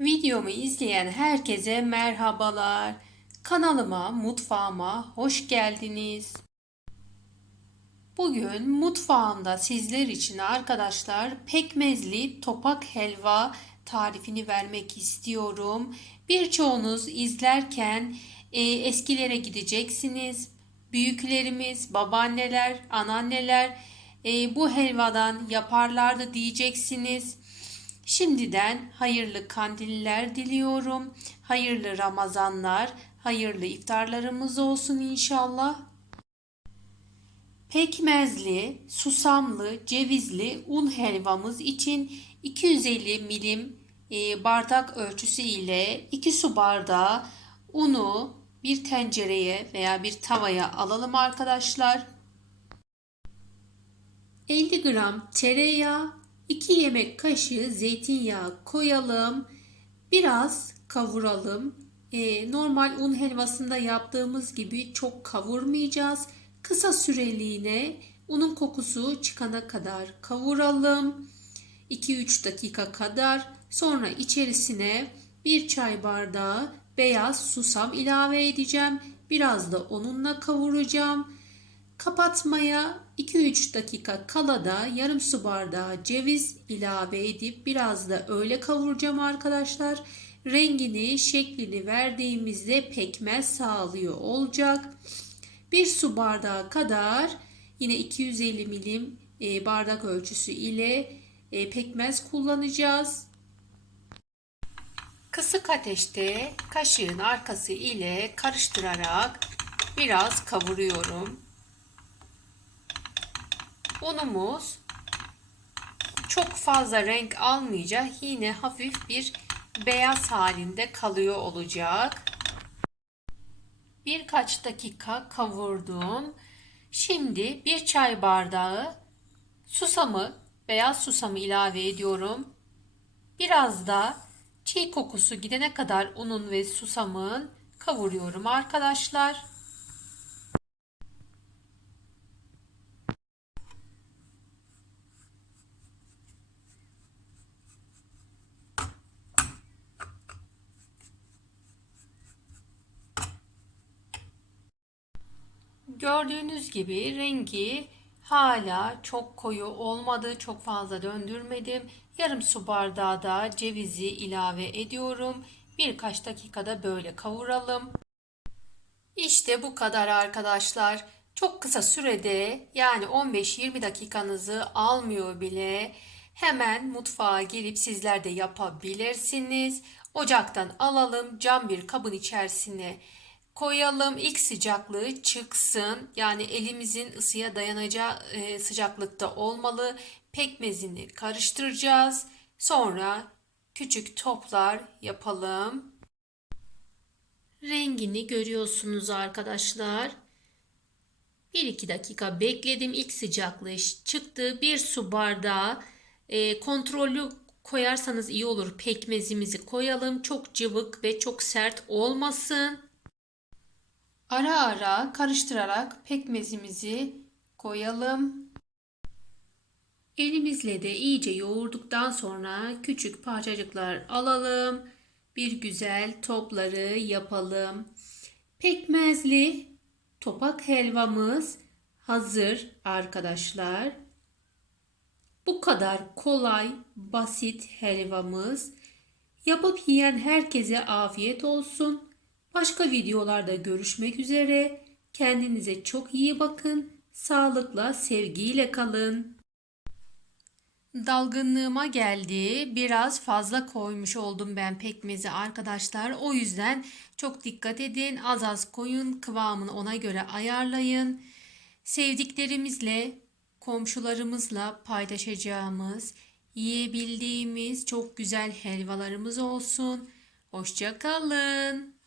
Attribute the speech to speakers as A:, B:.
A: Videomu izleyen herkese merhabalar. Kanalıma, mutfağıma hoş geldiniz. Bugün mutfağımda sizler için arkadaşlar pekmezli topak helva tarifini vermek istiyorum. Birçoğunuz izlerken e, eskilere gideceksiniz. Büyüklerimiz, babaanneler, anneanneler e, bu helvadan yaparlardı diyeceksiniz. Şimdiden hayırlı kandiller diliyorum. Hayırlı Ramazanlar, hayırlı iftarlarımız olsun inşallah. Pekmezli, susamlı, cevizli un helvamız için 250 milim e, bardak ölçüsü ile 2 su bardağı unu bir tencereye veya bir tavaya alalım arkadaşlar. 50 gram tereyağı, 2 yemek kaşığı zeytinyağı koyalım. Biraz kavuralım. Ee, normal un helvasında yaptığımız gibi çok kavurmayacağız. Kısa süreliğine unun kokusu çıkana kadar kavuralım. 2-3 dakika kadar. Sonra içerisine bir çay bardağı beyaz susam ilave edeceğim. Biraz da onunla kavuracağım. Kapatmaya 2-3 dakika kala da yarım su bardağı ceviz ilave edip biraz da öyle kavuracağım arkadaşlar. Rengini, şeklini verdiğimizde pekmez sağlıyor olacak. Bir su bardağı kadar yine 250 milim e, bardak ölçüsü ile e, pekmez kullanacağız. Kısık ateşte kaşığın arkası ile karıştırarak biraz kavuruyorum. Unumuz çok fazla renk almayacak. Yine hafif bir beyaz halinde kalıyor olacak. Birkaç dakika kavurdum. Şimdi bir çay bardağı susamı, beyaz susamı ilave ediyorum. Biraz da çiğ kokusu gidene kadar unun ve susamın kavuruyorum arkadaşlar. Gördüğünüz gibi rengi hala çok koyu olmadı. Çok fazla döndürmedim. Yarım su bardağı da cevizi ilave ediyorum. Birkaç dakikada böyle kavuralım. İşte bu kadar arkadaşlar. Çok kısa sürede yani 15-20 dakikanızı almıyor bile. Hemen mutfağa girip sizler de yapabilirsiniz. Ocaktan alalım cam bir kabın içerisine koyalım. İlk sıcaklığı çıksın. Yani elimizin ısıya dayanacağı e, sıcaklıkta olmalı. Pekmezini karıştıracağız. Sonra küçük toplar yapalım. Rengini görüyorsunuz arkadaşlar. 1-2 dakika bekledim. İlk sıcaklığı çıktı. Bir su bardağı e, kontrollü koyarsanız iyi olur. Pekmezimizi koyalım. Çok cıvık ve çok sert olmasın. Ara ara karıştırarak pekmezimizi koyalım. Elimizle de iyice yoğurduktan sonra küçük parçacıklar alalım. Bir güzel topları yapalım. Pekmezli topak helvamız hazır arkadaşlar. Bu kadar kolay, basit helvamız. Yapıp yiyen herkese afiyet olsun. Başka videolarda görüşmek üzere. Kendinize çok iyi bakın. Sağlıkla, sevgiyle kalın. Dalgınlığıma geldi. Biraz fazla koymuş oldum ben pekmezi arkadaşlar. O yüzden çok dikkat edin. Az az koyun. Kıvamını ona göre ayarlayın. Sevdiklerimizle, komşularımızla paylaşacağımız, yiyebildiğimiz çok güzel helvalarımız olsun. Hoşça kalın.